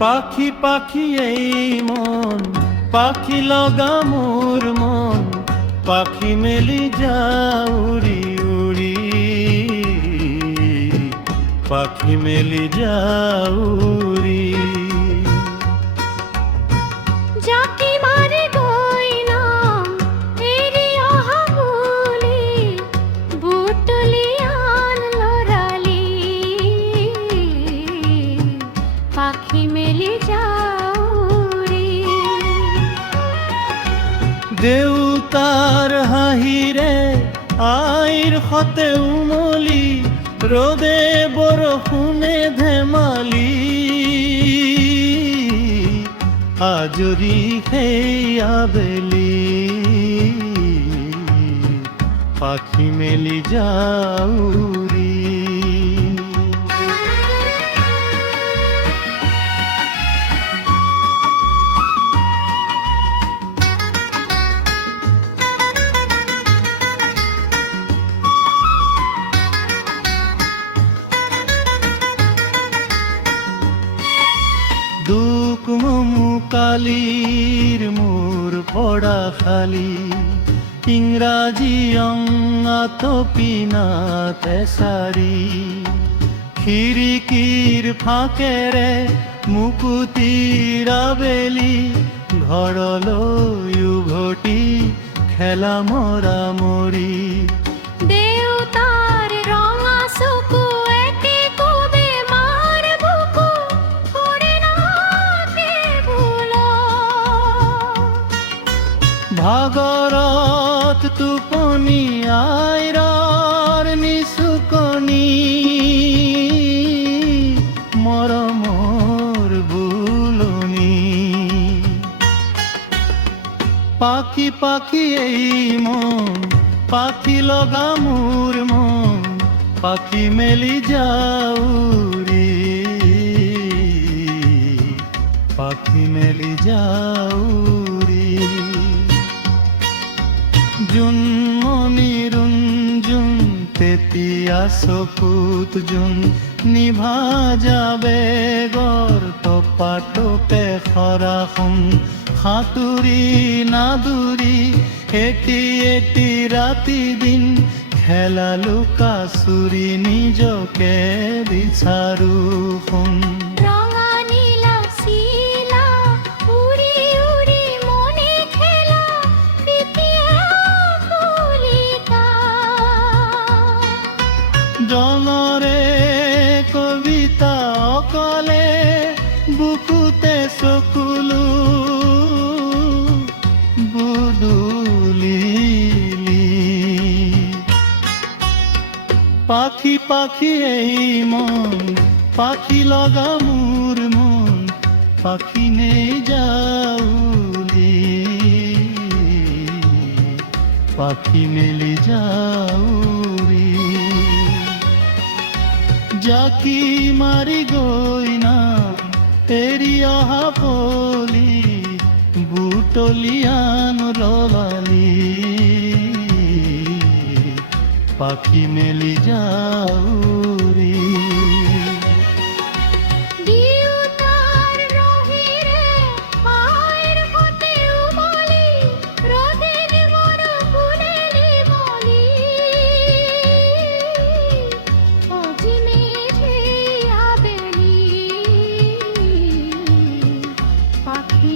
পাখি পাখি এই মন, পাখি লগা মোর মন, পাখি মেলি যাও উড়ি উড়ি, পাখি মেলি যাও উড়ি। যাকে মারে গয়নাম এরি আহা বলি, বুটলিয়ান লরালি, পাখি মেলি যাউরি। দেউতার হাহিরে আইর হতে উমলি, রোদে বরষুণে ধেমালি, আজরি সেই আবেলি, পাখি মেলি যাউরি। দুক মমু কালির মোর পড়া খালি, ইংরাজি অঙ্গাত পিনা তেসারি, খিৰিকীৰ ফাঁকেৰে মুকুতিৰ আবেলি, ঘৰলৈ উভতি খেলা মৰা মৰি। দেউতার রঙা চকু একে কোবে মার বুকু, করে না কেবল ভাগৰত টোপনি আইৰৰ নিচুকনি, মৰমৰ বুলনি। পাখি পাখি এই মন, পাখি লগা মোর মন, পাখি মেলি যাউরি, পাখি মেলি যাউরি। জুনমনি ৰুণজুন তেতিয়া চকুত জোন, নিভা যাবে গৰ টপাটপে খৰাখন, সাঁতুৰি নাদুৰি এটি এটি ৰাতি দিন, খেলা লুকা চুৰি নিজকে বিচাৰো শুন। রঙা নীলা শিলা উড়ি উড়ি মনে খেলা, পিতিয়া কলিতা জনৰে কবিতা অকলে বুকুতে চকুলো বুদুলিলি। পাখি পাখি এই মন, পাখি লগা মোর মন, পাখি নেই যাউলি, পাখি মেলি যাউরি। যাকি মারি গইনা এরি অহা পলি, বুটলিয়ান ললালি, পাখি মেলি যাউরি। দেউতার রহিরে আইর হতে উমলি, রোদের বরফুনেলি মলি, আজি মেঝে আবেলি, পাখি